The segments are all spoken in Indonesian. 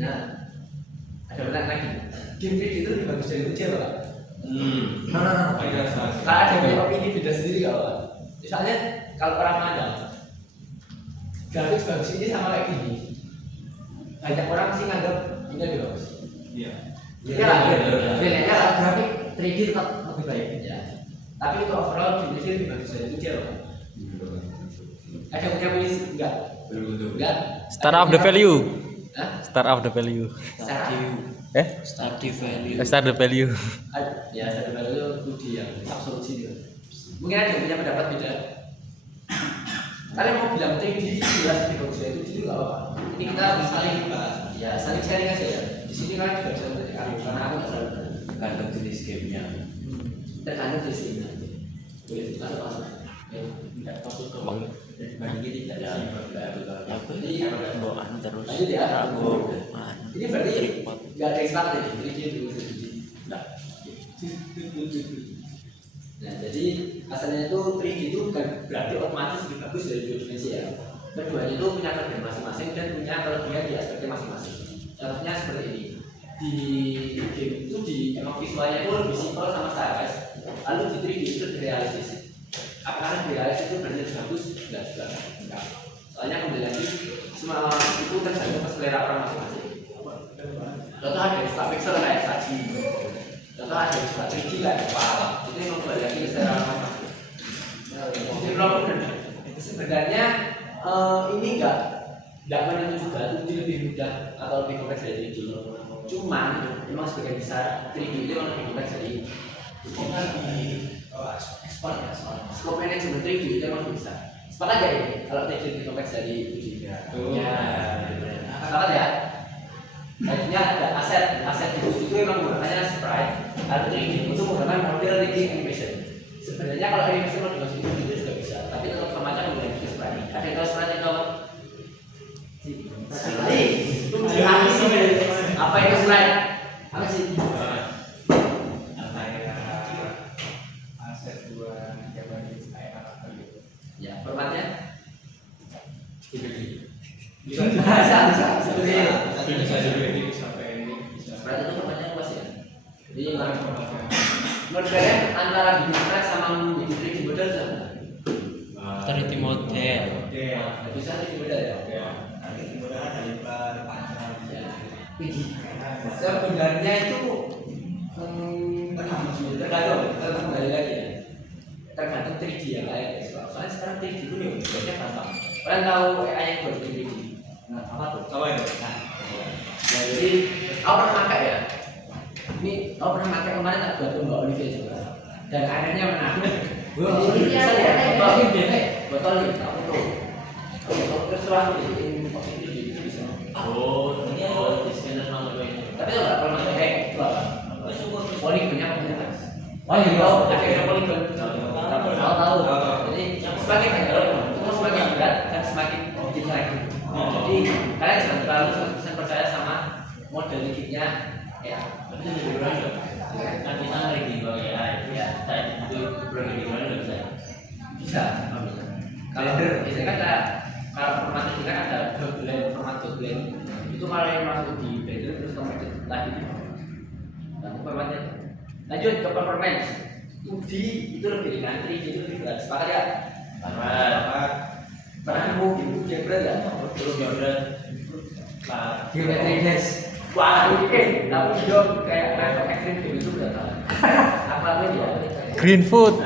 Nah, ada pertanyaan lagi. Game 3D itu lebih bagus dari ujian Pak? Kalau ada punya opini beda sendiri nggak Pak? Misalnya kalau orang mandang grafik bagus ini sama kayak gini, banyak orang sih nganggap ini lebih bagus. Iya. Bedanya grafik 3D tetap lebih baik ya. Tapi untuk overall game 3D lebih bagus dari ujian Pak. Ada punya pilih enggak? Enggak. Star of the value. Hah? Star of the value. Study value. Star the value. Ya, satu value itu yang absolusi itu. Mungkin ada yang punya pendapat beda. Kalian mau bilang 3D jelas lebih bagus dari 2D itu nggak apa-apa. Ini kita saling saling sharing aja ya. Di sini kalian juga bisa belajar karena aku nggak selalu Tergantung jenis gamenya. tergantung jenis ini. Boleh masuk. Tidak fokus ke Bang. bandingin tidak ada yang beli bawaan terus. Lanjut ya. Ragu. Ini berarti nggak ada yang sepakat ini. 3D itu 2D. Nah, Nah, jadi asalnya itu 3D itu bukan berarti otomatis lebih bagus dari dua dimensi ya. Keduanya itu punya kelebihan masing-masing dan punya kelebihan di aspeknya masing-masing. Contohnya seperti ini. Di game itu emang visualnya itu lebih simpel sama Starcraft. Lalu di 3D itu lebih realistis. Apakah lebih realistis itu berarti lebih bagus? Enggak juga. Enggak. Soalnya kembali lagi semua itu tergantung selera orang masing-masing. Contoh ada yang suka pixel kayak saji. Contoh ada yang suka 3D kayak apa? Itu yang kembali lagi ke selera orang masing-masing. Development sebenarnya ini enggak menentu juga 2D lebih mudah atau lebih kompleks dari 3D. Cuman memang sebagian besar 3D itu memang lebih kompleks dari ekspor ya, scope management 3D itu memang bisa. Sepakat ya ini kalau 3D lebih kompleks dari 2D. Ya, sepakat ya. Artinya ada aset itu memang menggunakannya sprite atau 3D itu menggunakan model rigging animation. Sebenarnya kalau animasi mau dimasukin itu juga bisa, tapi tetap sama aja menggunakan sprite. Ada yang tahu sprite itu apa? Apa itu sprite? Apa sih? Aset dua jawaban kayak apa gitu. Ya, formatnya Bisa jadi bisa PNG bisa. sprite itu formatnya luas ya. Jadi menurut kalian antara bikin sprite sama bikin 3D model sama? 3D model. Bisa 3D model ya? Sebenarnya itu tergantung kembali lagi ya, tergantung 3D ya kayak soalnya sekarang 3D itu nih biasanya gampang. Kalian tahu AI yang buat 3D? Nah, apa tuh? Apa itu? Nah, jadi aku pernah pakai ya. Ini aku pernah pakai kemarin tak buat Mbak Olivia juga. Dan akhirnya menang. Bisa ya, botol ini, aku tuh. Terus terang ini itu bisa. Ini di scanner sama ini. Tapi kalau kalau pakai itu apa? Poligonnya apa ya? Oh iya, ada yang poligon. Tahu. Jadi semakin berat, itu semakin berat dan semakin bikin lagi. Jadi kalian jangan terlalu 100% percaya sama model dikitnya ya. Tapi itu lebih berat loh. Kan kita lagi pakai AI. Ya, saya itu lebih berat loh saya. Bisa. Kalender biasanya kan ada kalau format itu kan ada format blend itu malah yang masuk di blender terus converted lagi di formatnya. Lanjut ke performance. 2D itu lebih ringan, 3D itu lebih berat. Sepakat ya? Berat. Pernah nemu game yang berat nggak? Belum ya berat. Geometry Dash. Wah, tapi dong kayak level ekstrim game itu berat. Apa lagi ya? Green food.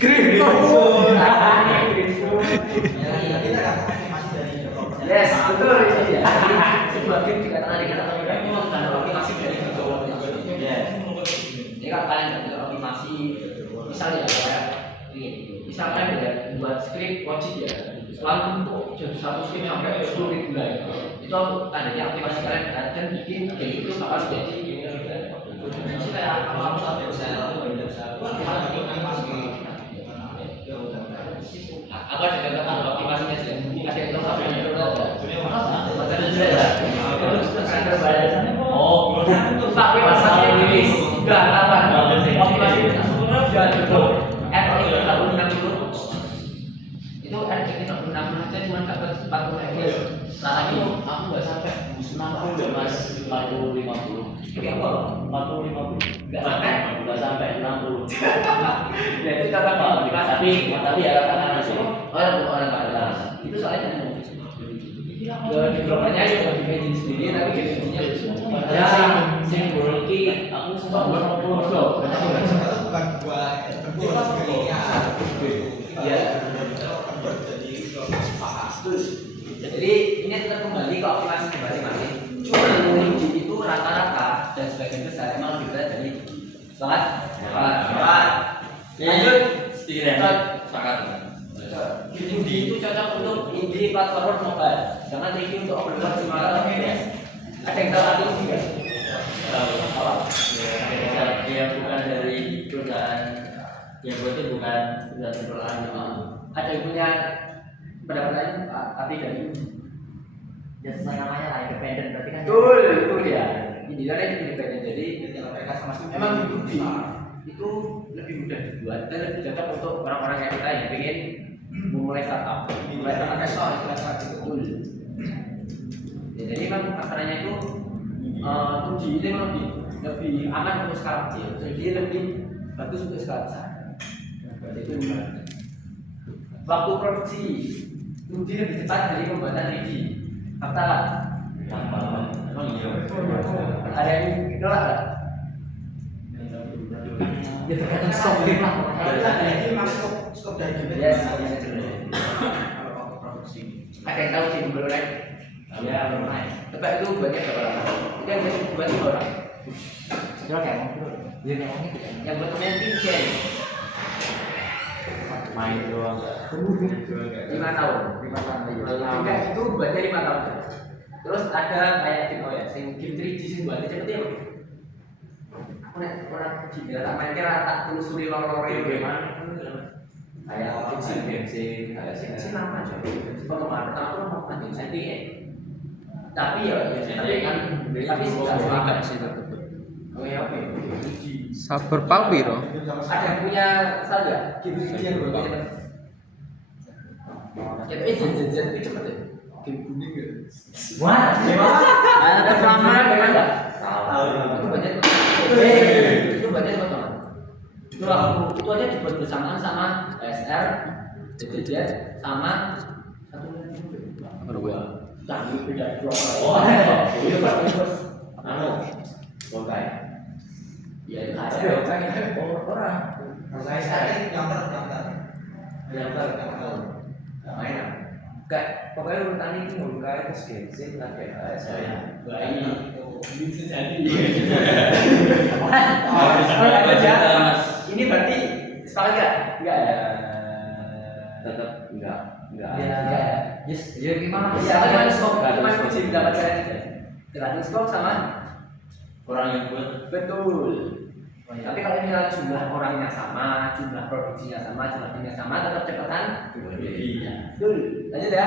Green food. Yes, betul ini ya. Sebuah game dikatakan ringan atau berat itu menggunakan optimasi dari development. Jadi kalau kalian nggak optimasi, misalnya ya kayak ini, misalkan ya buat script wajib ya, selalu untuk satu script sampai 10 ribu ya. Itu tandanya optimasi kalian dan bikin game itu bakal jadi ini kayak apa apa ada kata optimasinya sih? Ada yang tahu apa yang itu ada? Macam itu ya. Oh, tapi masalahnya ini enggak apa? Optimasi itu sudah cukup. Itu 60 itu ada kita 60 aja cuma dapat 40 FPS. Nah, Aku nggak sampai 60 ya mas, 40-50. Kayak apa? 40-50. Nggak sampai. Nggak sampai 60. Ya itu kata Pak. Tapi ya rata-rata sih. Orang nggak ada. Itu soalnya mau developernya juga bikin sendiri tapi gajinya Ya, sing bulky aku suka banget loh. bukan buat ya. Jadi ini tetap kembali ke optimasi masing-masing. Cuma Luigi itu rata-rata dan sebagian besar emang lebih berat dari semangat. Lanjut. Sedikit ya. Sepakat. Indie itu cocok untuk indie platform mobile. Jangan review untuk open source cuma ada yang tahu arti ini nggak? Tahu apa? Ya, dia bukan dari perusahaan yang berarti bukan perusahaan perusahaan. Ada yang punya pendapat lain arti dari Ya sesuai namanya lah independen berarti kan. betul itu dia. Ini dari independen jadi mereka sama-sama memang indie itu lebih mudah dibuat dan lebih cocok untuk orang-orang yang kita yang ingin memulai startup. Memulai startup betul. Ya, jadi memang masalahnya itu uji ini memang lebih aman untuk skala kecil, jadi lebih bagus untuk skala besar. Itu waktu produksi uji lebih cepat dari pembuatan uji. Fakta lah. Emang iya. Ada yang nolak nggak? Ya tergantung stok game lah. Ini masuk skop dari game. Yes, Kalau produksi. ada yang tahu sih belum naik? Ya belum naik. Tebak itu buatnya berapa orang? Itu yang biasa buat 2 orang. Jual kayak mau dulu. Dia ngomong gitu. Yang buat pemain tim sih. Main doang. 5 tahun. 5 tahun. Enggak itu buatnya 5 tahun. Terus ada kayak tim oh ya, sing game 3D sing buatnya cepet ya. Aku nek orang gila tak main kira tak telusuri lor-lore gimana. Kayak sing kayak nama aja. Penggemar pertama tuh mau lanjut setting. Tapi ya tapi sudah sih tetep. oh ya oke. Sabar pal piro? Ada yang punya saja game ini yang buat cepet. Ya jen itu cepet ya. Game kuning ya. Wah, Ada drama dengan enggak? Itu banyak. Itu banyak teman-teman. Itu aja dibuat bersamaan sama SR, JJJ sama satu lagi. Berdua. Canggih beda dua Oh, itu first. Oke. Ya itu aja. Orang. Saya sekarang yang Main. Kayak pokoknya urutan ini kayak terus game lagi saya. Bayi. Bisa jadi. Ini berarti sepakat nggak? Enggak ya. Tetap enggak. Ya. Yes. Ya gimana? Ya kan skop. Gimana sih didapatkan ini? Tergantung skop sama Orang yang buat betul. Tapi kalau ini jumlah orangnya sama, jumlah produksinya sama, jumlah timnya sama, tetap cepetan. iya. Betul. Lanjut ya.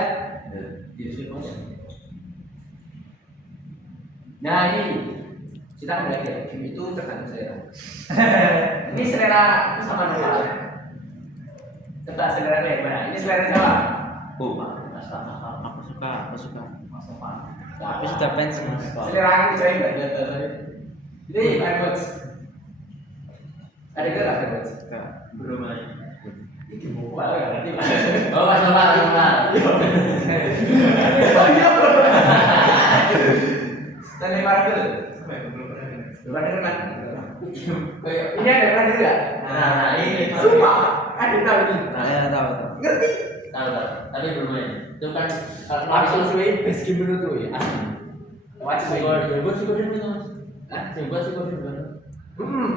Disusun aja. Nah ini kita kembali lagi ya. Game itu tergantung selera. Ini selera itu sama dengan tebak selera yang mana? Ini selera siapa? Aku suka. Tapi Tapi sudah pensiun. selera aku coy enggak ada. Ini Firebox. Ada ke nggak Firebox? Belum lagi. Ini mau apa ya? Nanti Oh, sama. Stanley Parable. Belum ada kan? Ini ada pernah dengar nggak? Nah, ini Sumpah, ada tahu ini. Nah, ya tahu. Ngerti? tahu. Tapi belum main. Itu kan Langsung suwe best game menurut gue asli. Wajib suwe. Yang buat sih kode itu mas. Hah? Yang buat sih kode itu.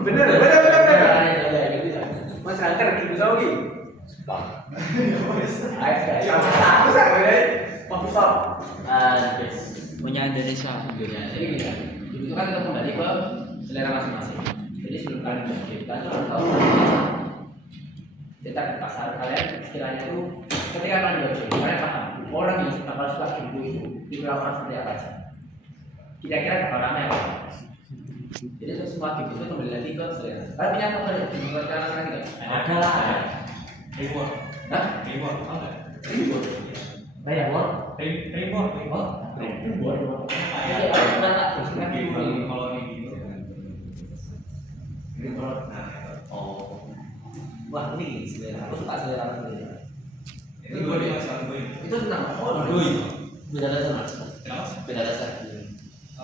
Bener. Mas Hunter gitu tau gitu. Ayo, aku sama Coffee shop. Yes. Punya Indonesia. Jadi gini, itu kan kita kembali ke selera masing-masing. Jadi sebelum kalian berpikir, kalian harus tahu kita di pasar kalian istilahnya itu ketika kalian berpikir, kalian paham orang yang bakal suka game itu diperlakukan seperti apa aja. Kira-kira bakal ramai apa? Jadi semua game itu kembali lagi ke selera. Kalian punya apa dari game buat kalian sekarang tidak? Ada lah. Hah? Reward, Ribut. Bayar what? reward. Oh, Bodoh. Jadi orang tak terus kan Kalau ini gitu. Oh. Wah, ini selera. Aku suka selera ini. Itu gue di masa gue. Itu tentang apa? Beda dasar Mas. Beda dasar.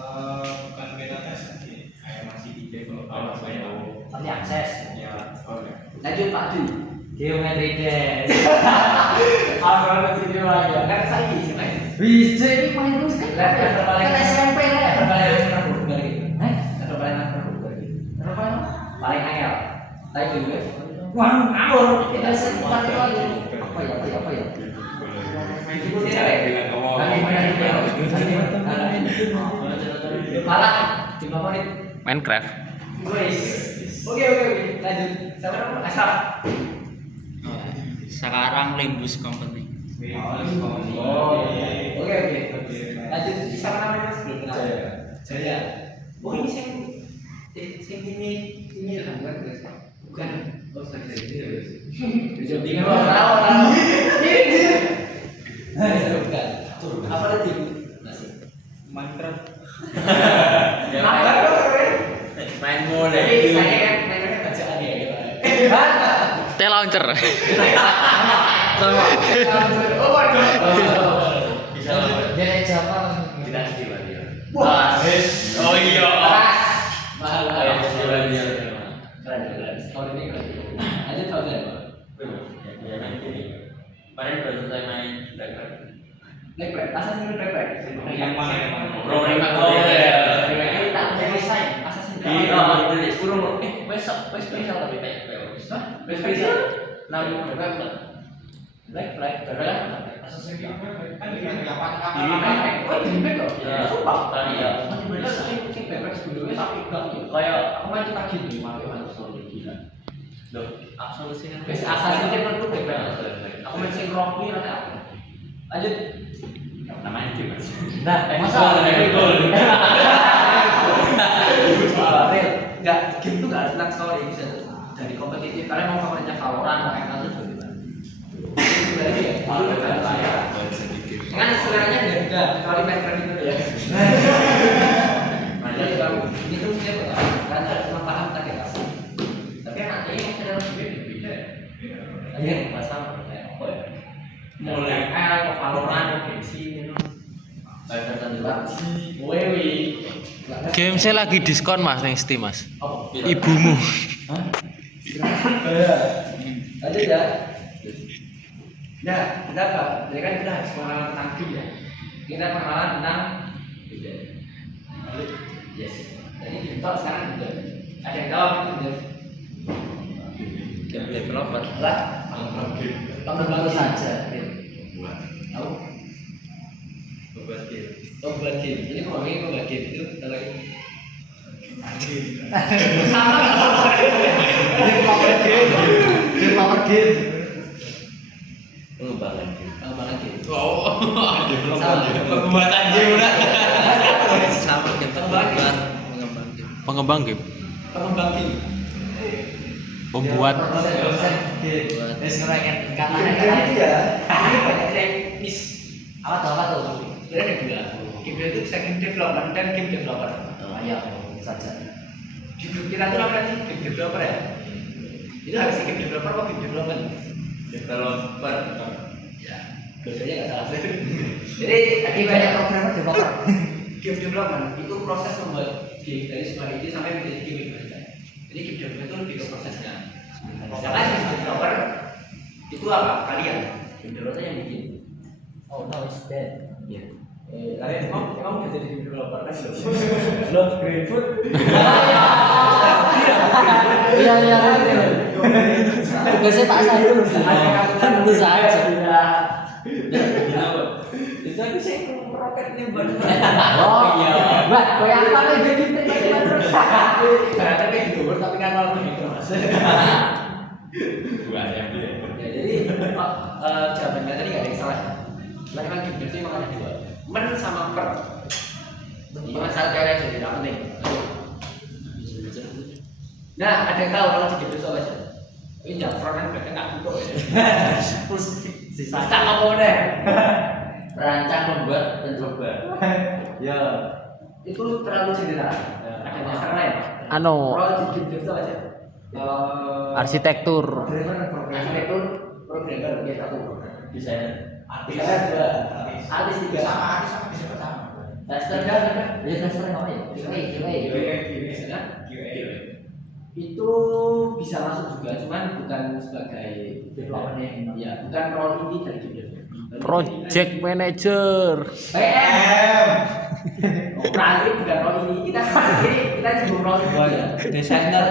Bukan beda tes, kayak masih di develop Oh, saya. Tapi akses. Ya, oke. Lanjut Pak Du. Geometri Dash. Apa masih dia lagi? Kan saya sih main. Bisa ini main terus kan? Kan SMP lah. Paling pernah balik. Hah? Atau paling pernah balik. Kenapa ya? Paling angel. Tidal wave. Wah, ngawur. Kita sering pakai lagi. Apa ya? Itu dia deh. Malah 5 menit. Minecraft. Oke. Lanjut. Siapa nama? Asaf. Sekarang Limbus Company. Oh, oke. Lanjut. Siapa namanya Mas? Belum kenal. Jaya. Oh, ini ini kan bukan. Oh, saya ini. Jadi tahu. Bukan. Apa tadi? Nasi. Minecraft. Main mode. Jadi saya kan mainnya bacaan ya. T-Launcher. Oh, waduh. Bisa Dia siapa? dinasti berarti. Wah. Oh iya. Mahal. Dinasti berarti. Keren. Tahun ini keren. Aja tahu saya. Ya main ini. Kemarin baru selesai main Minecraft. Lepek, Assassin's Creed. Yang mana? Program Oh aku ya. Ini tak punya desain. Assassin's Creed. Iya, jadi kurang besok tapi kayak besok. Lalu berapa? Black berapa? Assassin's Creed kan yang apa? Oh, ini kok. Ya, Sumpah. tadi ya. Masih bener sih bebek sebelumnya tapi enggak. Kayak Aku main cuma gini, main story gila. loh, absolusinya. Assassin's Creed kan tuh bebek. Aku main sing rocky nanti apa? Lanjut. Namanya game Mas. Nah, Masa ada gol? Enggak, game itu enggak tentang story, bisa dari kompetitif. Kalian mau favoritnya Valorant, kayak gitu bagaimana? Berarti ya, dulu udah saya. Kan seleranya beda, kecuali Minecraft itu ya. Jadi kalau itu dia kan harus memaham tadi kasih. Tapi nanti yang saya dalam game beda. Iya, masalah kayak apa ya? Mulai ke Valorant, ke sini. Game saya lagi diskon Mas ning Steam Mas. Oh, Ibumu. lanjut ya. Nah, kita apa? Jadi kan kita harus mengenal tentang game ya. Kita pengenalan tentang beda. Yes. Jadi digital sekarang sudah ada yang tahu apa itu Game developer. lah. Pengembang saja. Tahu? Pembuat game. Ini pembuat game itu lagi. Developer game. Pengembangan. Pengembangan game. Pembuatan game udah. Sama game Pengembang Pengembang game. Pengembang game. Pembuat Wes ngereken kata-kata ya. Ini banyak yang miss. Apa tuh? Sebenarnya ada dua. Game itu bisa game development dan game developer. Ayo saja. Di grup kita tuh namanya game developer ya. Itu harus game developer atau game development? Developer. Ya, bedanya nggak salah. Jadi tadi banyak programmer developer. Game development itu proses membuat game dari sebuah ide sampai menjadi game itu. Jadi game development itu lebih ke prosesnya. Sedangkan game developer itu apa? Kalian game developer yang bikin. Oh no, it's dead. Iya. Kalian emang udah jadi game developer kan belum? Green food. Iya. Tugasnya Pak Sayur. Tentu saja. Itu aku sih meroket nih baru. Oh iya. Mbak, kowe apa nih jadi terus? Ternyata kayak gitu, tapi kan malah begitu Mas. Ya, jadi jawabannya tadi nggak ada yang salah. Karena kan game itu memang ada dua, men sama per. Ini masalah kalian jadi tidak penting. Nah, ada yang tahu kalau di game itu apa aja? Ini jangan front and back nggak butuh ya. Sisa tak apa deh. Perancang, pembuat, dan coba. Ya. Itu terlalu general. Ada dasar lain. Role di game dev itu aja. Arsitektur. Arsitektur, programmer, ya satu. Desainer. Desainer dua. Artis tiga. Sama bisa sama. Tester kan? Ya tester apa ya? Itu bisa masuk juga, cuman bukan sebagai developernya, ya bukan role inti dari game dev. Project manager. PM. Berarti bukan role ini kita juga role ini ya. Desainer.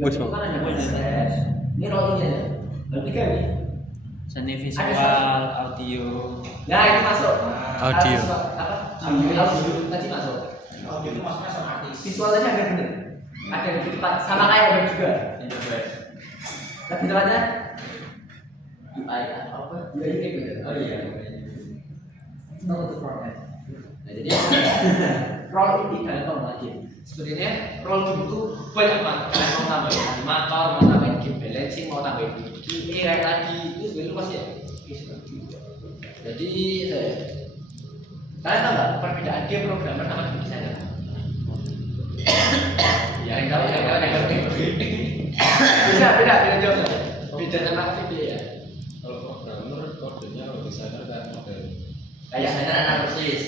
Wes kan ada desainer. Ini role ini aja. Lalu tiga nih. Seni visual, audio. Nah itu masuk. Audio. Apa? Audio tadi masuk. Audio itu maksudnya sama artis. Visualnya agak bener. Ada lebih cepat. Sama kayak web juga. Interface. Tapi namanya UI apa? UI ini beda. Oh iya. Not the front end. Nah, jadi role inti kalian tahu lagi. Sebenarnya role game itu banyak banget. Kalian mau tambahin animator, mau tambahin game balancing, mau tambahin QA lagi itu sebenarnya pasti ya. Jadi kalian tahu nggak perbedaan game programmer sama game designer? Ya yang tahu yang tahu. Beda jauh. Beda sama video ya. Kalau programmer kodenya, kalau desainer kan model. Kayak Desainer analisis.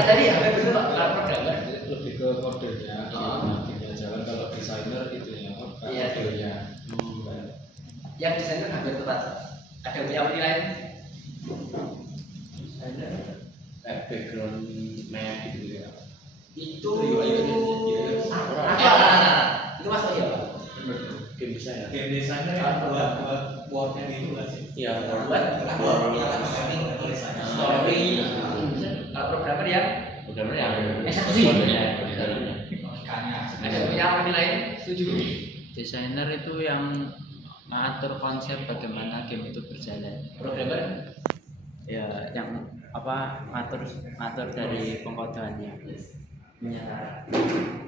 tadi ada betul kok kalau programmer. Lebih ke kodenya, nantinya jalan. Kalau desainer itu yang Iya, kodenya. Yang desainer hampir tepat. Ada yang lain? Background map gitu ya. Itu Apa? itu masuk ya Pak? Game designer. Game designer kan buat wordnya gitu nggak sih? Iya, Buat tulisannya. story. Kalau programmer ya Programmer yang Eksekusi. kodenya. ada punya apa nih lain? Setuju? Desainer itu yang mengatur konsep bagaimana game itu berjalan. Programmer Ya, yang apa ngatur dari pengkodeannya.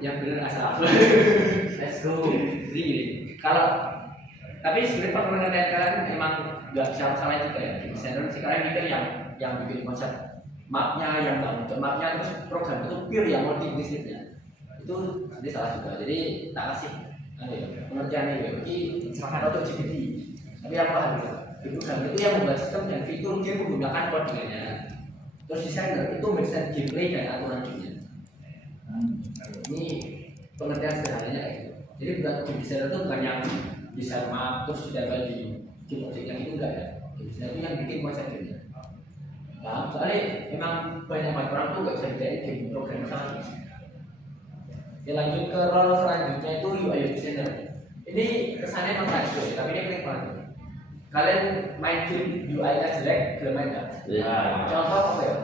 yang benar asal. Let's go. Jadi gini, kalau tapi sebenarnya pengertian kalian emang nggak bisa salah juga ya. Desainer sekarang mikir yang bikin konsep mapnya, yang bangun ke mapnya, terus program itu pure yang multi bisnisnya itu nanti salah juga. Jadi tak kasih pengertiannya ya. Jadi semangat untuk GPT. Tapi yang paham ya. Program itu yang membuat sistem dan fitur game menggunakan kodenya. Terus desainer itu mendesain gameplay dan aturan gamenya. Ini pengertian sederhananya kayak gitu. Jadi bukan game designer itu bukan yang desain map terus ditempel di game objek yang itu enggak ya. Game designer itu yang bikin konsep gamenya. Nah, soalnya memang banyak orang tuh nggak bisa bedain game programmer sama game designer. Ya lanjut ke role selanjutnya itu UI designer. Ini kesannya memang kacau ya, tapi ini klik banget. Kalian main game UI-nya jelek, belum main nggak? Ya. Contoh apa ya?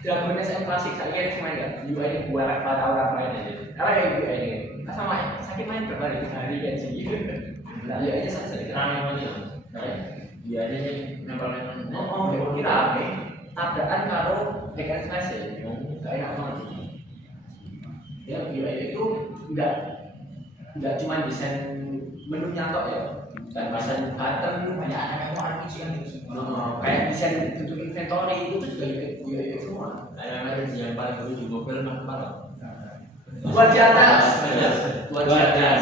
Dragon SM klasik, saya kira main nggak? UI ini buat pada orang main aja. Karena ya UI ini, sama sakit main berapa hari kan sih? Nah, UI aja saja. Kenapa ini? Iya ini nempel-nempel. Oh, kira apa? Tabrakan kalau backend slash ya, nggak enak banget sih. Ya UI itu nggak cuma desain menunya tok ya, dan desain button itu banyak yang orang yang gitu. Kayak desain bentuk inventory itu juga UI semua. Kayak yang paling dulu di mobil mah apa? Buat di atas. Buat di atas.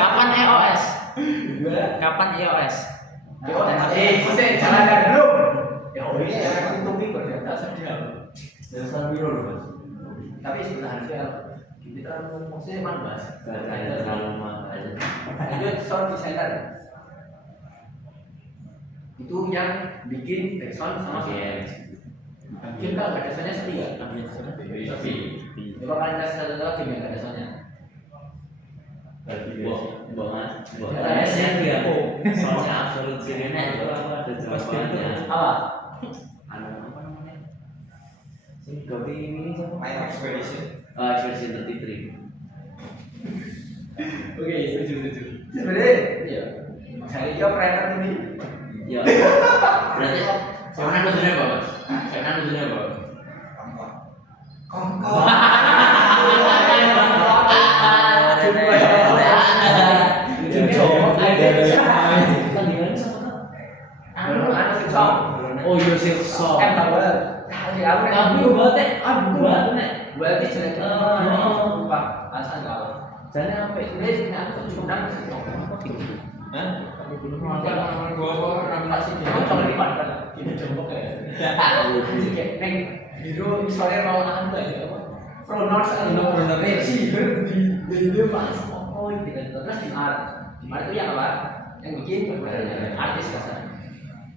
Kapan EOS? Kapan EOS? Masih jalan dulu. Ya udah ini yang tutup ini berdata saja. Dasar biru loh mas. Tapi sebenarnya kita maksudnya emang mas. Kayak terlalu mahal. Itu sound designer. Itu yang bikin background sama Oke. Mungkin kalau nggak ada soundnya sepi ya. Tapi Coba kalian kasih satu lagi yang nggak ada soundnya. Soalnya soalnya absolut sirine itu apa ada jawabannya. Apa? Apa namanya? Si Gopi ini siapa? Main expedition. Expedition 33. Oke, setuju. Sebenarnya, iya. Cari job writer ini. Ya. Berarti sana nuduhnya apa mas? Sana nuduhnya apa? Kongkong. Job Silksong. Oh iya Silksong. Bawel. Kali aku nek Tapi buat nek. berarti jelek. Oh. Lupa. Asal enggak. Jane apa? Ini aku cukup nangis. Hah? Aku coba di mana? Ini jempol kayak. Kayak neng biru misalnya mau anu aja apa? Pronounce pronunciation di mas. Oh ini terus di mana itu yang apa? Yang bikin artis kasar.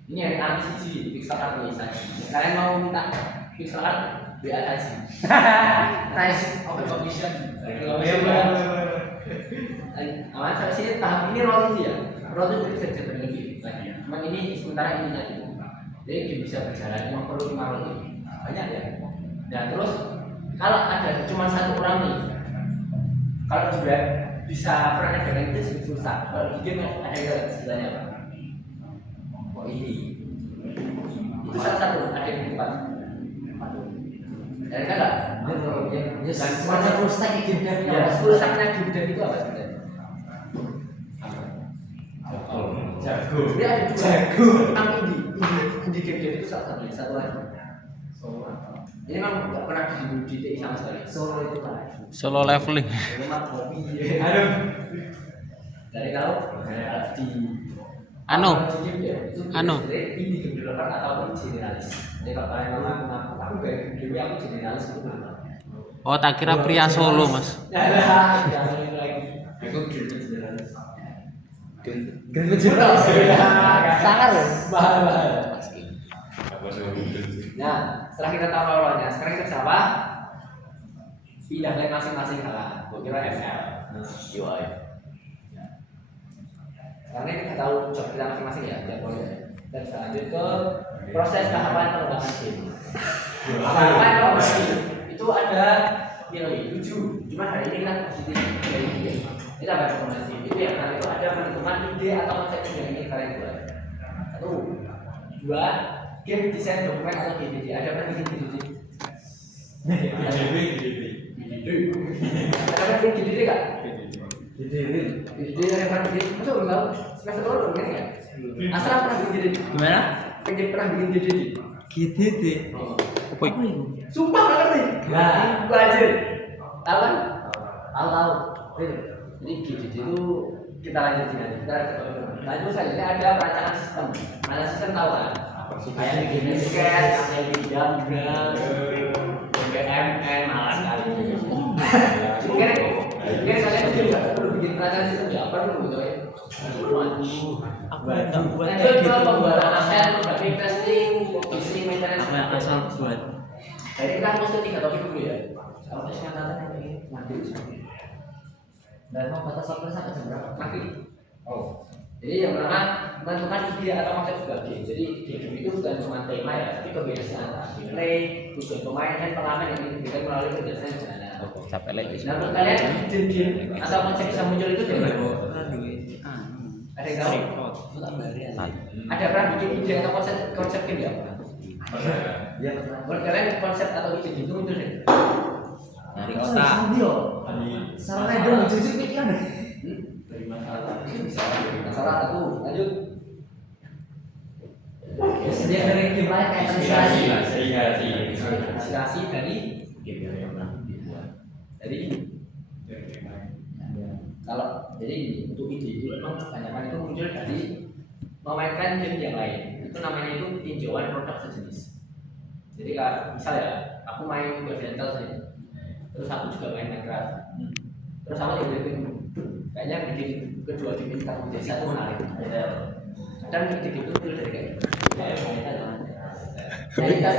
Ini yang artis sih pixel art bisa. Kalian mau minta pixel art BA sih. Nice open commission. Aman sampai sini tahap ini roll ya. Roll itu bisa jadi lebih lagi. Cuma ini sementara ini aja. Jadi dia bisa berjalan cuma perlu 5 roll ini. Banyak ya. Nah terus kalau ada cuma satu orang nih, kalau juga bisa perannya dengan itu susah. Kalau di game ada yang istilahnya apa? Oh ini. Itu salah satu ada yang di depan. Dari kan nggak? Dan semacam full stack game dev Ya, full stacknya game dev itu apa sebenarnya? Jago. Dia ada dua. Jago. Memang indie game dev itu salah satu lagi. Ini memang nggak pernah di TI sama sekali. Solo itu lah. Solo leveling. Memang hobi. Aduh. Dari kalau di Anu. di game dev itu Anu. indie game developer ataupun generalis. Jadi kalau kalian mau aku kayak game dev aku generalis itu. Oh, tak kira pria solo, Mas. Ya, jangan itu lagi. Aku game generalis. Grand General. Sangar loh. Bahal. Nah, setelah kita tahu awalnya, sekarang kita coba pindah ke masing-masing hal. Gue kira ML, UI. Karena kita tahu job kita masing-masing ya, tidak boleh. Dan selanjut ke proses tahapan pengembangan game. Tahapan pengembangan game itu ada nilai 7. Cuma hari ini kita positif dari 3. Kita akan rekomendasi itu yang nanti itu ada menentukan ide atau konsep yang ingin kalian buat. 1, 2, game desain dokumen atau GDD. Ada apa bikin GDD? Ada apa bikin GDD nggak? GDD yang pernah bikin, masa belum tahu? Semester lalu belum kan ya? Asraf pernah bikin GDD. Gimana? Pernah bikin GDD. GDD. Apa itu? Sumpah nggak ngerti. Nah. Belajar. Tahu kan? Tahu. Jadi GDD itu kita lanjutin aja. Kita lanjut saja. Ada perancangan sistem. Perancangan sistem tahu kan? Kayak bikin sketch, kayak bikin diagram, BMN, malas kali. Mungkin kalian juga perlu bikin perancangan sistem ya? Perlu gitu ya. Lanjut ke pembuatan aset, backing testing, isi maintenance. Asal buat. Jadi kita harus ke 3 topik dulu ya. Kalau kesehatan ini mati. Dan mau batas software sampai jam berapa? Mati. Oh. Jadi yang pertama menentukan ide atau konsep sebagai. Jadi game itu bukan cuma tema ya, tapi kebiasaan gameplay, tujuan pemain dan pengalaman yang diberikan melalui kebiasaan jalanan. Sampai lagi. Nah, menurut kalian ide game atau konsep bisa muncul itu dari mana? Ada yang tahu? Ada pernah bikin ide atau konsep game ya? Ya, Menurut kalian konsep atau ide itu muncul dari? Dari otak. otak. Video. Salah random jujur pikiran deh. Dari masalah. Bisa masalah satu. Lanjut. Sedia dari game lain kayak translasi. Inspirasi dari game yang pernah dibuat. Jadi kalau jadi untuk ide itu memang kebanyakan itu muncul dari memainkan game yang lain. Itu namanya itu tinjauan produk sejenis. Jadi kalau misal ya, aku main Godrental saja. Terus aku juga main Minecraft. Terus aku juga bikin kayaknya bikin kedua game ini kamu jadi satu menarik. Dan ide itu muncul dari kayak gitu. Jadi kita